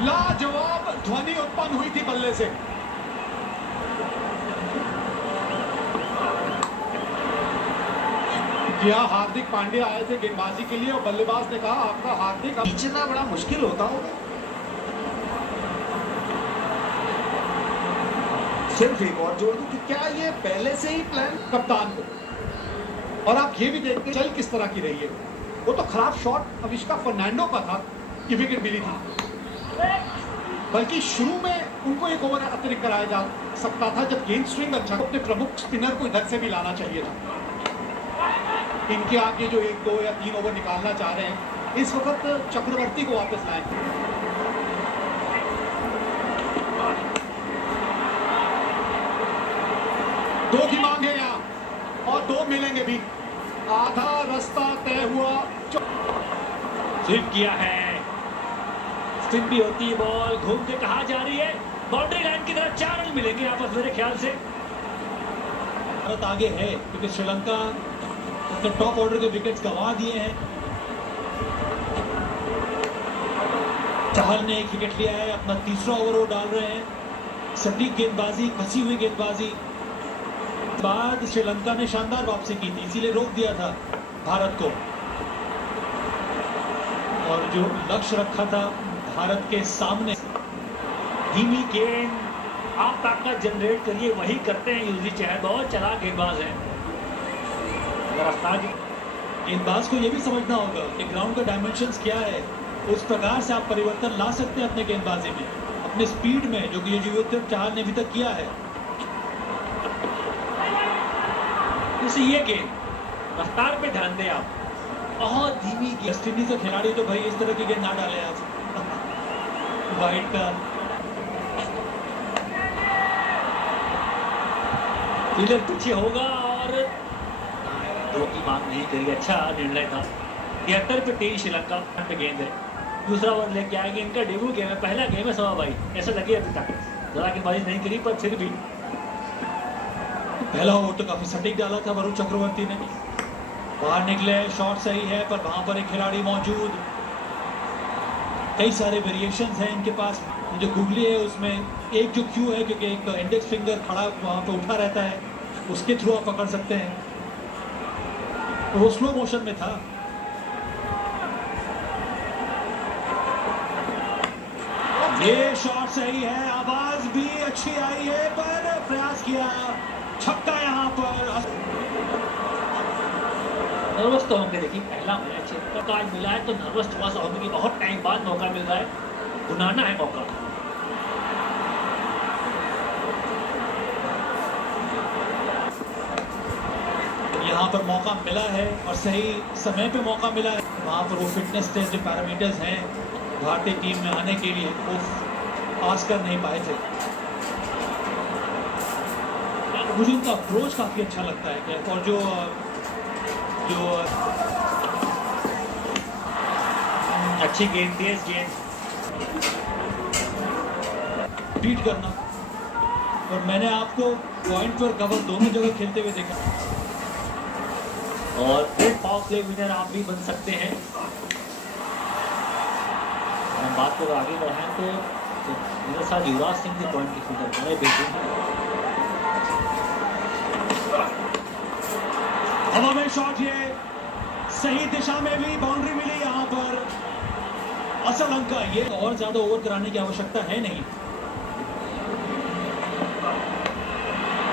लाजवाब ध्वनि उत्पन्न हुई थी बल्ले से। जी हाँ, हार्दिक पांड्या आए थे गेंदबाजी के लिए और बल्लेबाज ने कहा आपका हार्दिक खींचना बड़ा मुश्किल होता होगा। सिर्फ एक और जोड़ दूं कि क्या ये पहले से ही प्लान कप्तान को। और आप ये भी देखते चल किस तरह की रही है। वो तो खराब शॉट अविष्का फर्नांडो का था कि विकेट मिली थी, बल्कि शुरू में उनको एक ओवर अतिरिक्त कराया जा सकता था जब गेंद स्विंग अच्छा। अपने प्रमुख स्पिनर को इधर से भी लाना चाहिए था। इनके आगे जो 1, 2 या 3 ओवर निकालना चाह रहे हैं, इस वक्त चक्रवर्ती को वापस लाएं। दो की मांग है यहाँ और 2 मिलेंगे भी। आधा रास्ता तय हुआ। स्विप किया है, स्पिन भी होती है, बॉल घूम के कहा जा रही है बाउंड्री लाइन की तरफ। 4 रन मिलेंगे आपस मेरे ख्याल से। भारत आगे है क्योंकि श्रीलंका अपने टॉप ऑर्डर के विकेट्स गंवा दिए हैं। चहल ने 1 विकेट लिया है, अपना तीसरा ओवर वो डाल रहे हैं। सटीक गेंदबाजी, कसी हुई गेंदबाजी बाद श्रीलंका ने शानदार वापसी की थी, इसीलिए रोक दिया था भारत को। और जो लक्ष्य रखा था भारत के सामने, धीमी गेंद आप ताकत जनरेट करिए, वही करते हैं युजवेंद्र चहल। बहुत चालाक गेंदबाज है। गेंदबाज को यह भी समझना होगा कि ग्राउंड का डायमेंशंस क्या है, उस प्रकार से आप परिवर्तन ला सकते हैं अपने गेंदबाजी में, अपने स्पीड में, जो कि युजवेंद्र चहल ने अभी तक किया है। जैसे ये गेंद रफ्तार पे ध्यान दें आप, बहुत धीमी गेंद। वेस्ट इंडीज का खिलाड़ी तो भाई इस तरह की गेंद ना डाले आप। वाइड का फील्डर पीछे होगा और 2 की मांग नहीं करी। अच्छा निर्णय था। 73 पे 3 श्रीलंका पे गेंद है। दूसरा ओवर लेके आएंगे। इनका डेब्यू गेम है, पहला गेम है सवा भाई, ऐसा लगे अभी तक। जरा गेंदबाजी नहीं करी पर फिर भी पहला ओवर तो काफी सटीक डाला था वरुण चक्रवर्ती ने। बाहर निकले, शॉट सही है, पर वहां पर एक खिलाड़ी मौजूद। कई सारे वेरिएशंस हैं इनके पास। जो गूगली है उसमें एक जो क्यू है, क्योंकि एक इंडेक्स फिंगर खड़ा वहां पे उठा रहता है, उसके थ्रू आप पकड़ सकते हैं। वो स्लो मोशन में था। ये शॉट सही है, आवाज भी अच्छी आई है, पर प्रयास किया, छक्का यहां पर। नर्वस तो होंगे, देखिए पहला मैच है, कार्ड मिला है तो नर्वस थोड़ा सा होंगे कि बहुत टाइम बाद मौका मिल रहा है, बुलाना है मौका। यहाँ पर मौका मिला है और सही समय पे मौका मिला है। वहाँ पर वो फिटनेस टेस्ट जो पैरामीटर्स हैं भारतीय टीम में आने के लिए वो पास कर नहीं पाए थे। मुझे उनका अप्रोच काफी अच्छा लगता है और जो अच्छी गेंद, तेज गेंद, बीट करना, और मैंने आपको पॉइंट पर कवर दोनों जगह खेलते हुए देखा। और फिर पावर प्ले विनर आप भी बन सकते हैं। हम बात को आगे बढ़ाएं तो मेरे साथ युवराज सिंह के पॉइंट की फिगर बड़े बेहतरीन। हवा में शॉट, ये सही दिशा में भी बाउंड्री मिली यहाँ पर असल अंक का। ये और ज्यादा ओवर कराने की आवश्यकता है नहीं।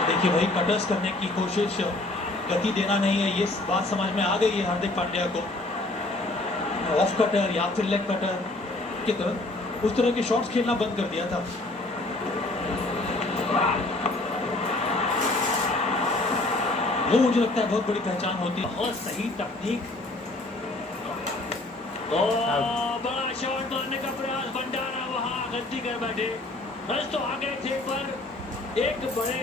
देखिए भाई, कटर्स करने की कोशिश, गति देना नहीं है, ये बात समझ में आ गई है हार्दिक पांड्या को। ऑफ कटर या फिर लेग कटर की तरह उस तरह के शॉट्स खेलना बंद कर दिया था। वो मुझे लगता है बहुत बड़ी पहचान होती है। बहुत सही तकनीक और बड़ा शॉट मारने का प्रयास, भंडारा वहां गलती कर बैठे। रन तो आ गए थे पर एक बड़े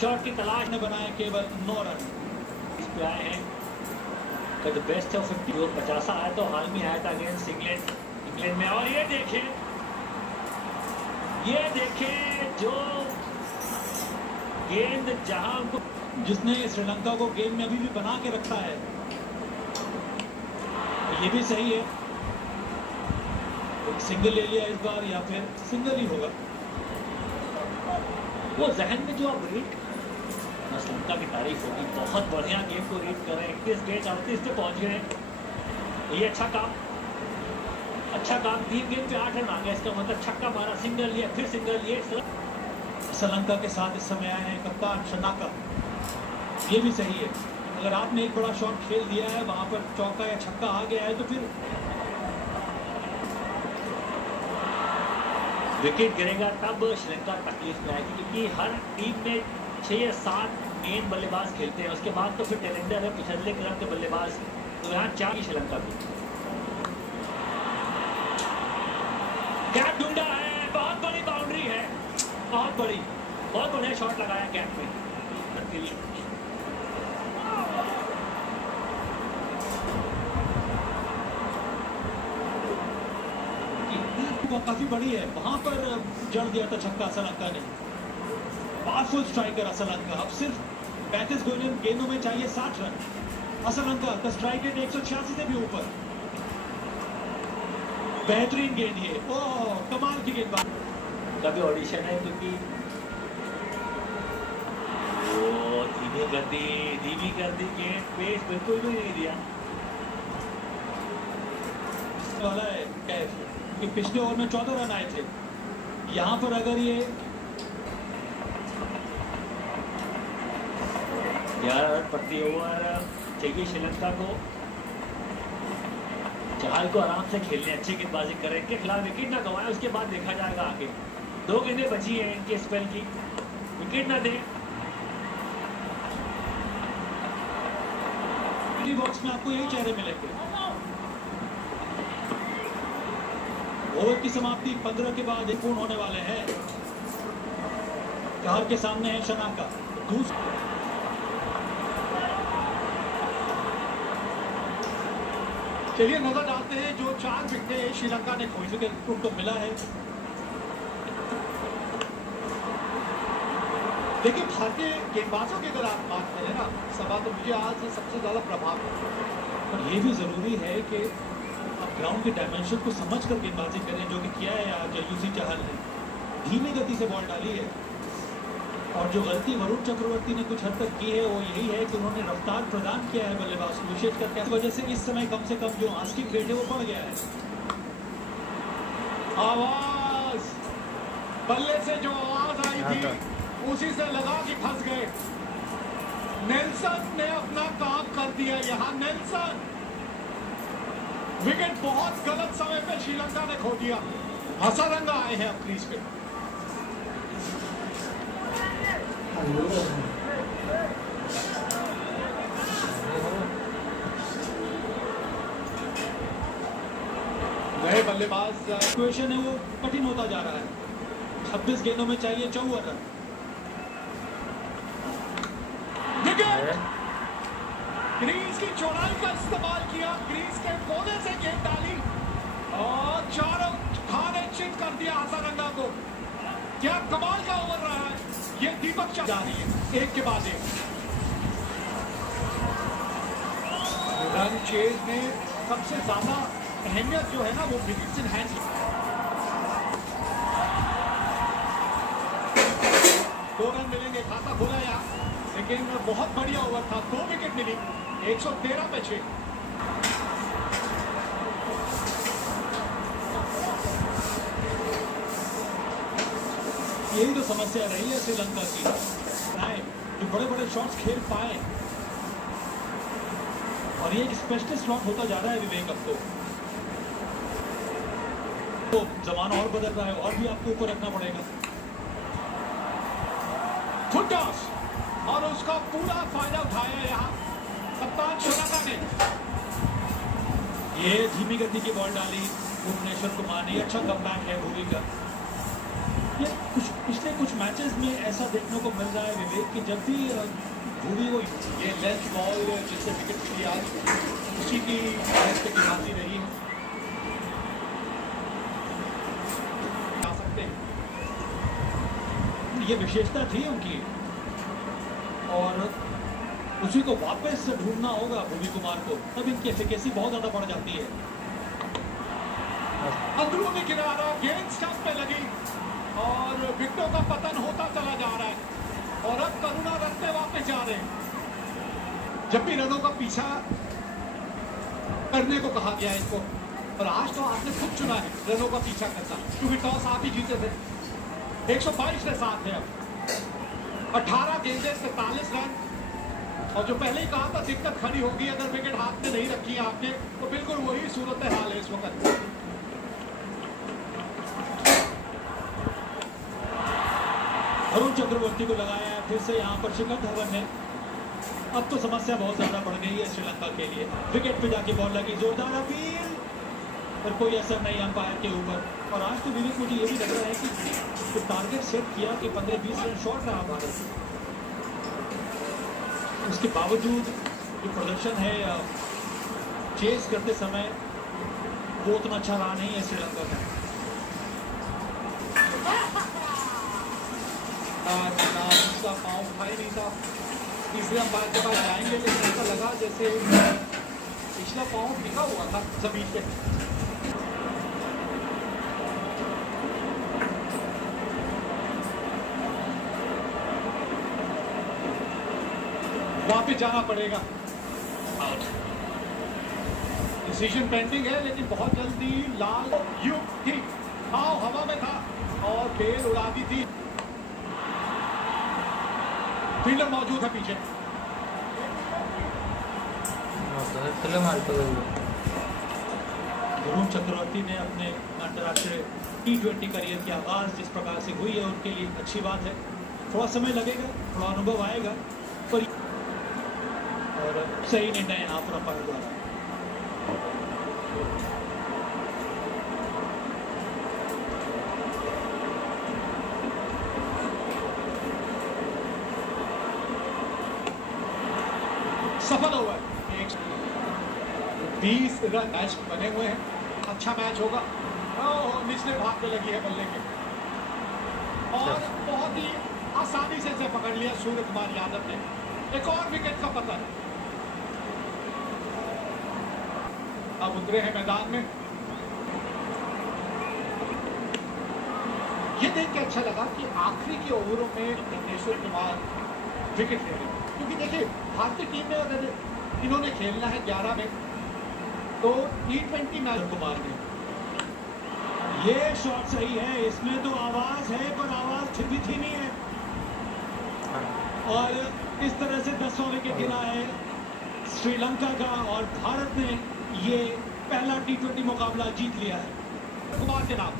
शॉट की तलाश ने बनाए केवल 9 रन। इस पे आए हैं द बेस्ट ऑफ 50, वो 50 आया तो हाल में आया था अगेंस्ट इंग्लैंड में। और ये देखें जो गेंद जहां उनको, जिसने श्रीलंका को गेम में अभी भी बना के रखा है, ये भी सही है। सिंगल ले लिया इस बार या फिर सिंगल ही होगा। वो जहन में जो आप रीड, श्रीलंका की तारीफ होगी, बहुत बढ़िया गेम को रीड कर रहे हैं। 31 गेंद 38 पे पहुंच गए। ये अच्छा काम 3 गेंद पे 8 रन आ गया। इसका मतलब छक्का मारा, सिंगल लिया, फिर सिंगल लिए। श्रीलंका के साथ इस समय आए हैं कप्तान शनाका, ये भी सही है। अगर आपने एक बड़ा शॉट खेल दिया है, वहां पर चौका या छक्का आ गया है, तो फिर विकेट गिरेगा तब श्रीलंका तकलीफ में आएगी, क्योंकि हर टीम में 6 या 7 मेन बल्लेबाज खेलते हैं। उसके बाद तो फिर टेलेंडर है, पिछले क्रम के बल्लेबाज, तो यहाँ 4 की श्रीलंका की। कैप ढूंढा है, बहुत बड़ी बाउंड्री है, बहुत बढ़िया शॉट लगाया कैप में। काफी बड़ी है, वहां पर जड़ दिया था छक्का श्रीलंका ने। Powerful striker Sri Lanka. अब सिर्फ 35 गेंदों में चाहिए 60 रन। श्रीलंका का स्ट्राइक रेट 186 से भी ऊपर। बेहतरीन गेंद ये, ओह कमाल की गेंदबाजी। कभी ऑडिशन है, क्योंकि वो धीमी कर दी गेंद, पेस बिल्कुल भी नहीं दिया वाला है कैफ, कि पिछले ओवर में 14 रन आए थे। यहां पर अगर ये 11 रन प्रति ओवर चाहिए श्रीलंका को। चहल को आराम से खेलने, अच्छी गेंदबाजी करें, इनके खिलाफ विकेट ना गंवाएं, उसके बाद देखा जाएगा आगे। 2 गेंदें बची हैं इनके स्पेल की, विकेट ना दें। बॉक्स में आपको यही चेहरे मिलेंगे। ओवर की समाप्ति 15 के बाद पूर्ण होने वाले हैं। चहल के सामने है शनाका। चलिए नजर डालते हैं जो 4 विकेट श्रीलंका ने खोई। विकेट को मिला है। देखिए भारतीय गेंदबाजों की अगर आप बात करें ना सभा, तो मुझे आज सबसे ज्यादा प्रभाव, पर ये भी जरूरी है कि आप ग्राउंड के डायमेंशन को समझकर गेंदबाजी करें, जो कि किया है आज यूसी चहल ने। धीमी गति से बॉल डाली है, और जो गलती वरुण चक्रवर्ती ने कुछ हद तक की है वो यही है कि उन्होंने रफ्तार प्रदान किया है बल्लेबाज को, विशेष करके इस वजह से इस समय कम से कम जो आस्किंग रेट है वो बढ़ गया है। आवाज, बल्ले से जो आवाज आई थी उसी से लगा कि फंस गए। नेल्सन ने अपना काम कर दिया यहाँ। नेल्सन विकेट बहुत गलत समय पे श्रीलंका ने खो दिया। हसरंगा आए हैं अब क्रीज पे। नए बल्लेबाज सिचुएशन है वो कठिन होता जा रहा है। 26 गेंदों में चाहिए 54 रन। विकेट, क्रीज की चौड़ाई का इस्तेमाल किया, क्रीज के कोने से गेंद डाली और चारों खाने चित कर दिया हसरंगा को। क्या कमाल का ओवर रहा है ये। दीपक जा रही है एक के बाद एक। रन चेज में सबसे ज्यादा अहमियत जो है ना वो विकेट्स इन हैंड। 2 रन मिलेंगे, खाता खुला यार, लेकिन बहुत बढ़िया ओवर था। 2 विकेट मिली, 113 पे 6। यही तो समस्या रही है श्रीलंका की, जो बड़े बड़े शॉट्स खेल पाए। और ये एक स्पेशलिस्ट स्लॉट होता जा रहा है विवेक। अब तो जमाना और बदल रहा है और भी आपको ऊपर रखना पड़ेगा। गुड टॉस और उसका पूरा फायदा उठाया यहाँ कप्तान श्रीलंका ने। ये धीमी गति की बॉल डाली भुवनेश्वर कुमार ने। अच्छा कमबैक है भुवी का। ये पिछले कुछ मैचेस में ऐसा देखने को मिल रहा है विवेक कि जब भी भुवी को ये लेंथ बॉल जिससे विकेट मिली आज उसी की लेंथ पे गिराती रही है। जा सकते हैं, ये विशेषता थी उनकी और उसी को वापस ढूंढना होगा भुवी कुमार को, तब इनकी एफिकेसी बहुत ज्यादा बढ़ जाती है। अंदरूनी किनारा, गेंद स्टंप पे लगी और विकेटों का पतन होता चला जा रहा है और अब करुणा रन पे वापस जा रहे हैं। जब भी रनों का पीछा करने को कहा गया है इनको, और आज तो आपने खुद चुना है रनों का पीछा करना, क्योंकि टॉस आप ही जीते थे। 122 के साथ है अब 18 गेंदें 43 रन। और जो पहले ही कहा था दिक्कत खड़ी होगी अगर विकेट हाथ में नहीं रखी है आपने, तो बिल्कुल वही सूरत हाल है इस वक्त। अरुण चक्रवर्ती को लगाया है फिर से यहाँ पर शिखर धवन ने। अब तो समस्या बहुत ज्यादा बढ़ गई है श्रीलंका के लिए। विकेट पे जाके बॉल लगी, जोरदार अपील, पर कोई असर नहीं अंपायर के ऊपर। और आज तो विवेक मुझे ये भी लग रहा है कि तो टारगेट सेट किया कि 15-20 रन शॉर्ट रहा भारत, उसके बावजूद जो प्रदर्शन है चेस करते समय वो उतना अच्छा रहा नहीं है श्रीलंका का। उसका पाँव उठा ही नहीं था, तीसरे अंपायर के पास जाएंगे लेकिन ऐसा लगा जैसे पिछला पाँव टिका हुआ था जमीन पे। वापिस जाना पड़ेगा। आउट, डिसीजन पेंडिंग है लेकिन बहुत जल्दी लाल युग थी, पाँव हवा में था और बेल उड़ा दी थी। फील्डर मौजूद है पीछे। अरुण चक्रवर्ती ने अपने अंतर्राष्ट्रीय T20 करियर की आगाज जिस प्रकार से हुई है उनके लिए अच्छी बात है। थोड़ा समय लगेगा, थोड़ा अनुभव आएगा, पर और सही निर्णय यहाँ पर अंपायर द्वारा। सफल ओवर, 20 रन मैच बने हुए हैं, अच्छा मैच होगा। निचले भाग पे लगी है बल्ले के और बहुत ही आसानी से इसे पकड़ लिया सूर्य कुमार यादव ने। एक और विकेट का पतन। अब उतरे हैं मैदान में। ये देख के अच्छा लगा कि आखिरी के ओवरों में भुवनेश्वर कुमार विकेट ले रहे, क्योंकि देखिए भारतीय टीम में अगर इन्होंने खेलना है 11 में तो T20 मैच कुमार ने ये शॉट सही है, इसमें तो आवाज है पर आवाज छिपी थी नहीं है। और इस तरह से 10वां विकेट गिरा है श्रीलंका का और भारत ने ये पहला T20 मुकाबला जीत लिया है। कुमार के नाम